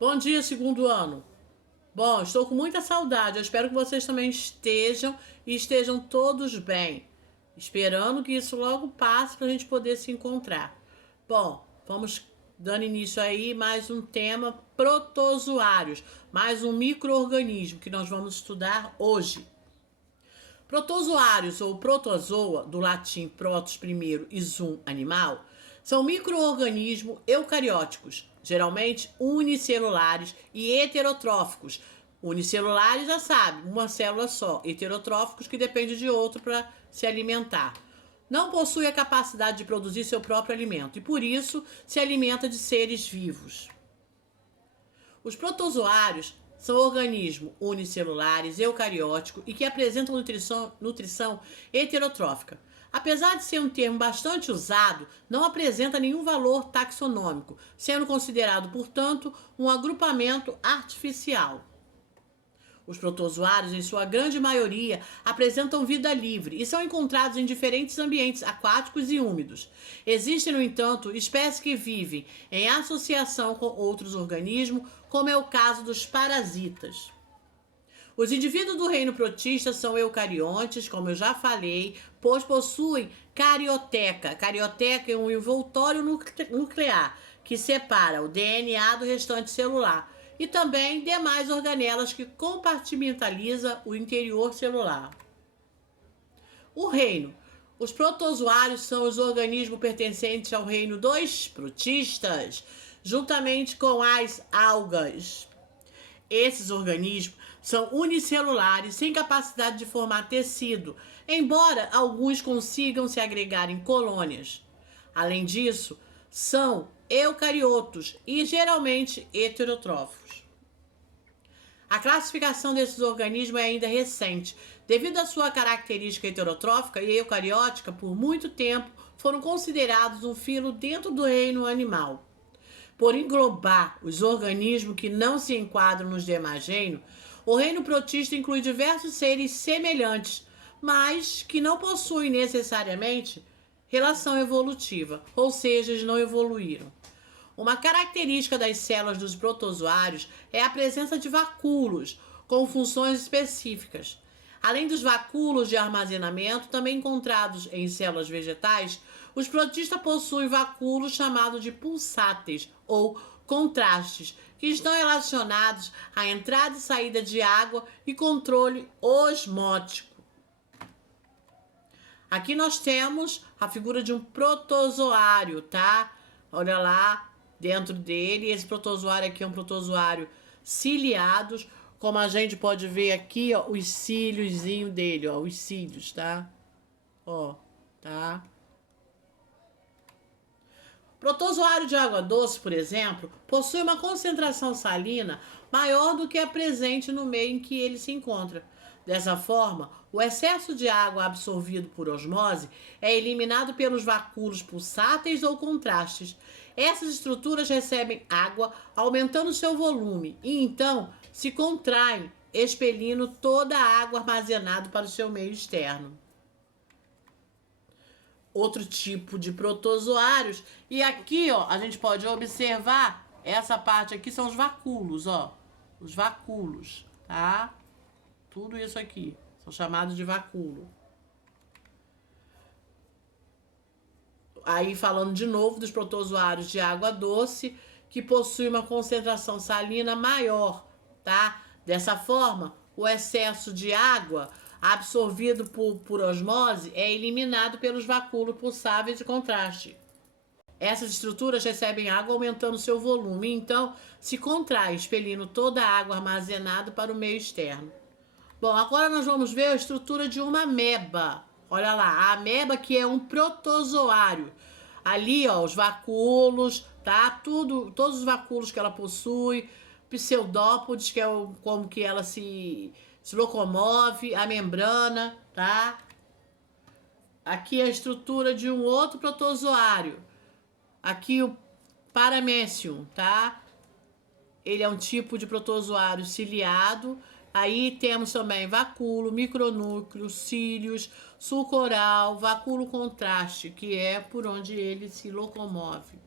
Bom dia, segundo ano. Bom, estou com muita saudade. Eu espero que vocês também estejam e estejam todos bem. Esperando que isso logo passe para a gente poder se encontrar. Bom, vamos dando início aí mais um tema protozoários, mais um micro-organismo que nós vamos estudar hoje. Protozoários ou protozoa, do latim protos primeiro e zoom animal, são micro-organismos eucarióticos, geralmente unicelulares e heterotróficos. Unicelulares já sabe, uma célula só. Heterotróficos que depende de outro para se alimentar. Não possui a capacidade de produzir seu próprio alimento e por isso se alimenta de seres vivos. Os protozoários são organismos unicelulares, eucarióticos e que apresentam nutrição heterotrófica. Apesar de ser um termo bastante usado, não apresenta nenhum valor taxonômico, sendo considerado, portanto, um agrupamento artificial. Os protozoários, em sua grande maioria, apresentam vida livre e são encontrados em diferentes ambientes aquáticos e úmidos. Existem, no entanto, espécies que vivem em associação com outros organismos, como é o caso dos parasitas. Os indivíduos do reino protista são eucariontes, como eu já falei, pois possuem carioteca. Carioteca é um envoltório nuclear que separa o DNA do restante celular e também demais organelas que compartimentaliza o interior celular. O reino. Os protozoários são os organismos pertencentes ao reino dos protistas, juntamente com as algas. Esses organismos são unicelulares, sem capacidade de formar tecido, embora alguns consigam se agregar em colônias. Além disso, são eucariotos e geralmente heterotróficos. A classificação desses organismos é ainda recente. Devido à sua característica heterotrófica e eucariótica, por muito tempo foram considerados um filo dentro do reino animal. Por englobar os organismos que não se enquadram nos demais reinos, o reino protista inclui diversos seres semelhantes, mas que não possuem necessariamente relação evolutiva, ou seja, eles não evoluíram. Uma característica das células dos protozoários é a presença de vacúolos, com funções específicas. Além dos vacúolos de armazenamento, também encontrados em células vegetais, os protistas possuem vacúolos chamados de pulsáteis ou contrastes, que estão relacionados à entrada e saída de água e controle osmótico. Aqui nós temos a figura de um protozoário, tá? Olha lá, dentro dele, esse protozoário aqui é um protozoário ciliados, como a gente pode ver aqui, ó, os cíliozinhos dele, ó, os cílios, tá? Ó, tá? Protozoário de água doce, por exemplo, possui uma concentração salina maior do que a presente no meio em que ele se encontra. Dessa forma, o excesso de água absorvido por osmose é eliminado pelos vacúolos pulsáteis ou contrastes. Essas estruturas recebem água, aumentando seu volume, e então se contraem, expelindo toda a água armazenada para o seu meio externo. Outro tipo de protozoários. E aqui, ó, a gente pode observar essa parte aqui são os vacúolos, ó. Os vacúolos, tá? Tudo isso aqui são chamados de vacúolo. Aí falando de novo dos protozoários de água doce, que possuem uma concentração salina maior, tá? Dessa forma, o excesso de água absorvido por osmose é eliminado pelos vacúolos pulsáveis de contraste. Essas estruturas recebem água aumentando seu volume e então se contraem, expelindo toda a água armazenada para o meio externo. Bom, agora nós vamos ver a estrutura de uma ameba. Olha lá, a ameba que é um protozoário. Ali, ó, os vacúolos, tá? Todos os vacúolos que ela possui, pseudópodes, que é como que ela se locomove, a membrana, tá? Aqui a estrutura de um outro protozoário. Aqui o Paramecium, tá? Ele é um tipo de protozoário ciliado. Aí temos também vacúolo, micronúcleo, cílios, sulco oral, vacúolo contraste, que é por onde ele se locomove.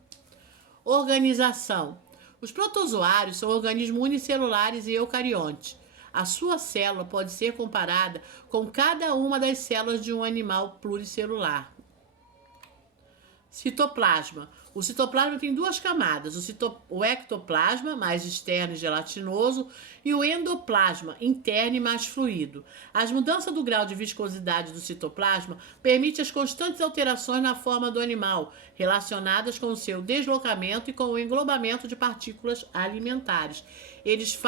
Organização. Os protozoários são organismos unicelulares e eucariontes. A sua célula pode ser comparada com cada uma das células de um animal pluricelular. Citoplasma. O citoplasma tem duas camadas, o ectoplasma, mais externo e gelatinoso, e o endoplasma, interno e mais fluido. As mudanças do grau de viscosidade do citoplasma permitem as constantes alterações na forma do animal, relacionadas com o seu deslocamento e com o englobamento de partículas alimentares. Eles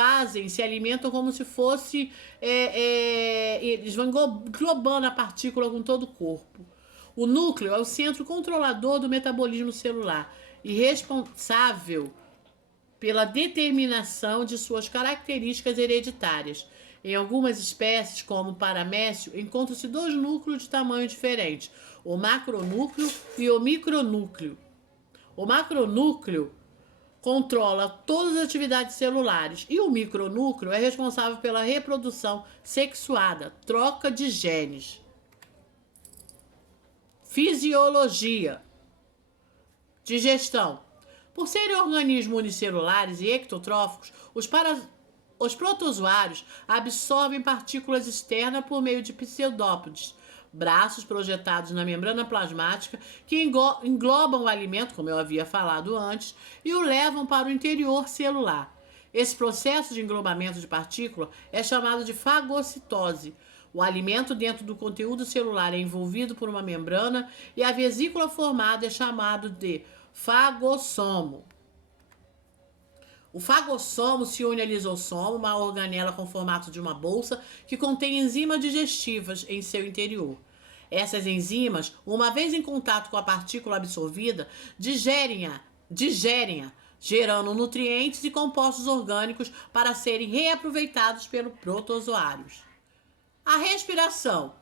se alimentam como se fosse, eles vão englobando a partícula com todo o corpo. O núcleo é o centro controlador do metabolismo celular e responsável pela determinação de suas características hereditárias. Em algumas espécies, como o paramécio, encontram-se dois núcleos de tamanho diferente, o macronúcleo e o micronúcleo. O macronúcleo controla todas as atividades celulares e o micronúcleo é responsável pela reprodução sexuada, troca de genes. Fisiologia. Digestão. Por serem organismos unicelulares e ectotróficos, os protozoários absorvem partículas externas por meio de pseudópodes, braços projetados na membrana plasmática que englobam o alimento, como eu havia falado antes, e o levam para o interior celular. Esse processo de englobamento de partícula é chamado de fagocitose. O alimento dentro do conteúdo celular é envolvido por uma membrana e a vesícula formada é chamado de fagossomo. O fagossomo se une a lisossomo, uma organela com formato de uma bolsa que contém enzimas digestivas em seu interior. Essas enzimas, uma vez em contato com a partícula absorvida, digerem-a, gerando nutrientes e compostos orgânicos para serem reaproveitados pelos protozoários. A respiração.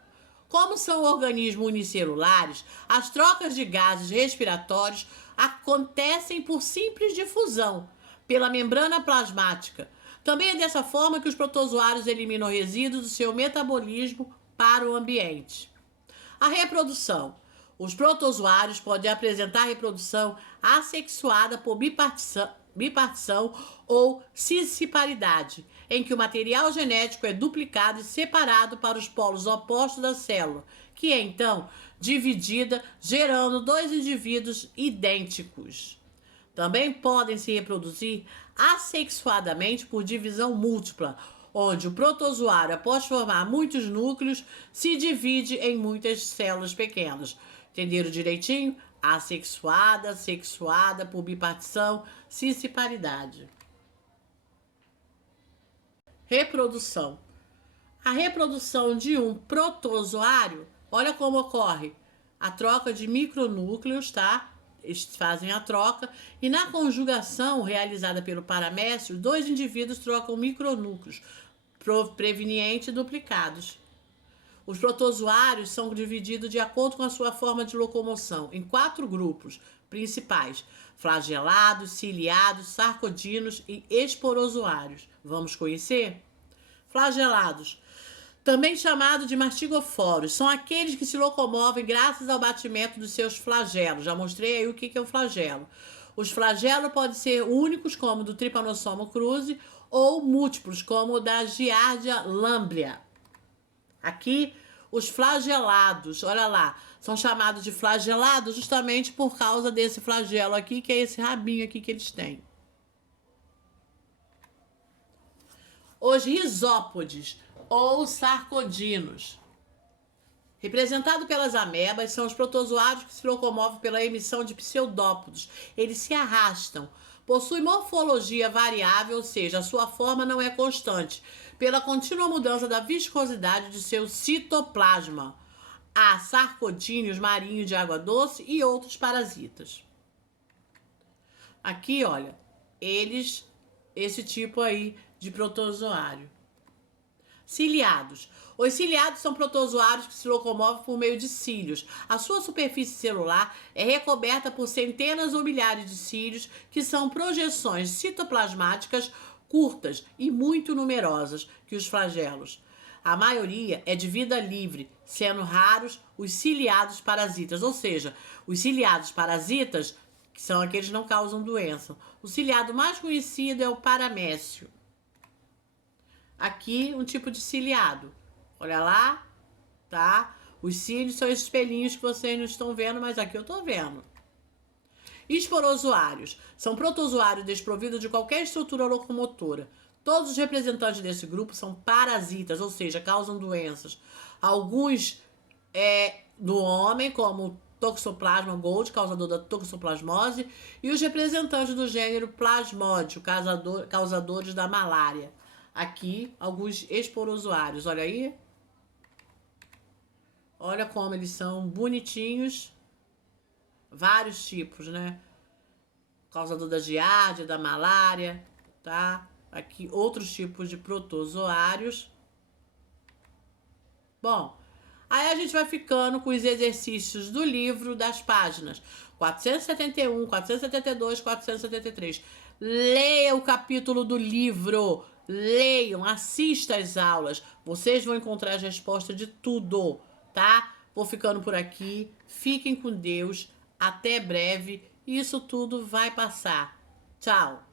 Como são organismos unicelulares, as trocas de gases respiratórios acontecem por simples difusão pela membrana plasmática. Também é dessa forma que os protozoários eliminam resíduos do seu metabolismo para o ambiente. A reprodução. Os protozoários podem apresentar reprodução assexuada por bipartição ou cisciparidade, em que o material genético é duplicado e separado para os polos opostos da célula, que é então dividida, gerando dois indivíduos idênticos. Também podem se reproduzir assexuadamente por divisão múltipla, onde o protozoário, após formar muitos núcleos, se divide em muitas células pequenas. Entenderam direitinho? Assexuada, sexuada, por bipartição, cisciparidade. Reprodução. A reprodução de um protozoário, olha como ocorre. A troca de micronúcleos, tá? Eles fazem a troca e na conjugação realizada pelo paramécio, dois indivíduos trocam micronúcleos prevenientes e duplicados. Os protozoários são divididos de acordo com a sua forma de locomoção em 4 grupos principais: flagelados, ciliados, sarcodinos e esporozoários. Vamos conhecer? Flagelados, também chamados de mastigoforos, são aqueles que se locomovem graças ao batimento dos seus flagelos. Já mostrei aí o que é um flagelo. Os flagelos podem ser únicos, como o do Trypanosoma cruzi, ou múltiplos, como o da Giardia lamblia. Aqui, os flagelados, olha lá, são chamados de flagelados justamente por causa desse flagelo aqui, que é esse rabinho aqui que eles têm. Os risópodes, ou sarcodinos. Representado pelas amebas, são os protozoários que se locomovem pela emissão de pseudópodos. Eles se arrastam. Possuem morfologia variável, ou seja, a sua forma não é constante, pela contínua mudança da viscosidade de seu citoplasma. Há sarcodíneos marinhos de água doce e outros parasitas. Aqui, olha, esse tipo aí de protozoário. Ciliados. Os ciliados são protozoários que se locomovem por meio de cílios. A sua superfície celular é recoberta por centenas ou milhares de cílios, que são projeções citoplasmáticas curtas e muito numerosas que os flagelos. A maioria é de vida livre, sendo raros os ciliados parasitas, ou seja, os ciliados parasitas que são aqueles que não causam doença. O ciliado mais conhecido é o paramécio. Aqui, um tipo de ciliado. Olha lá, tá? Os cílios são esses pelinhos que vocês não estão vendo, mas aqui eu tô vendo. Esporozoários. São protozoários desprovidos de qualquer estrutura locomotora. Todos os representantes desse grupo são parasitas, ou seja, causam doenças. Alguns do homem, como Toxoplasma gold, causador da toxoplasmose, e os representantes do gênero Plasmodium, causadores da malária. Aqui, alguns esporozoários, olha aí. Olha como eles são bonitinhos. Vários tipos, né? Causador da giardia, da malária, tá? Aqui, outros tipos de protozoários. Bom, aí a gente vai ficando com os exercícios do livro, das páginas 471, 472, 473. Leia o capítulo do livro. Leiam, assista às aulas. Vocês vão encontrar as respostas de tudo, tá? Vou ficando por aqui. Fiquem com Deus. Até breve. Isso tudo vai passar. Tchau.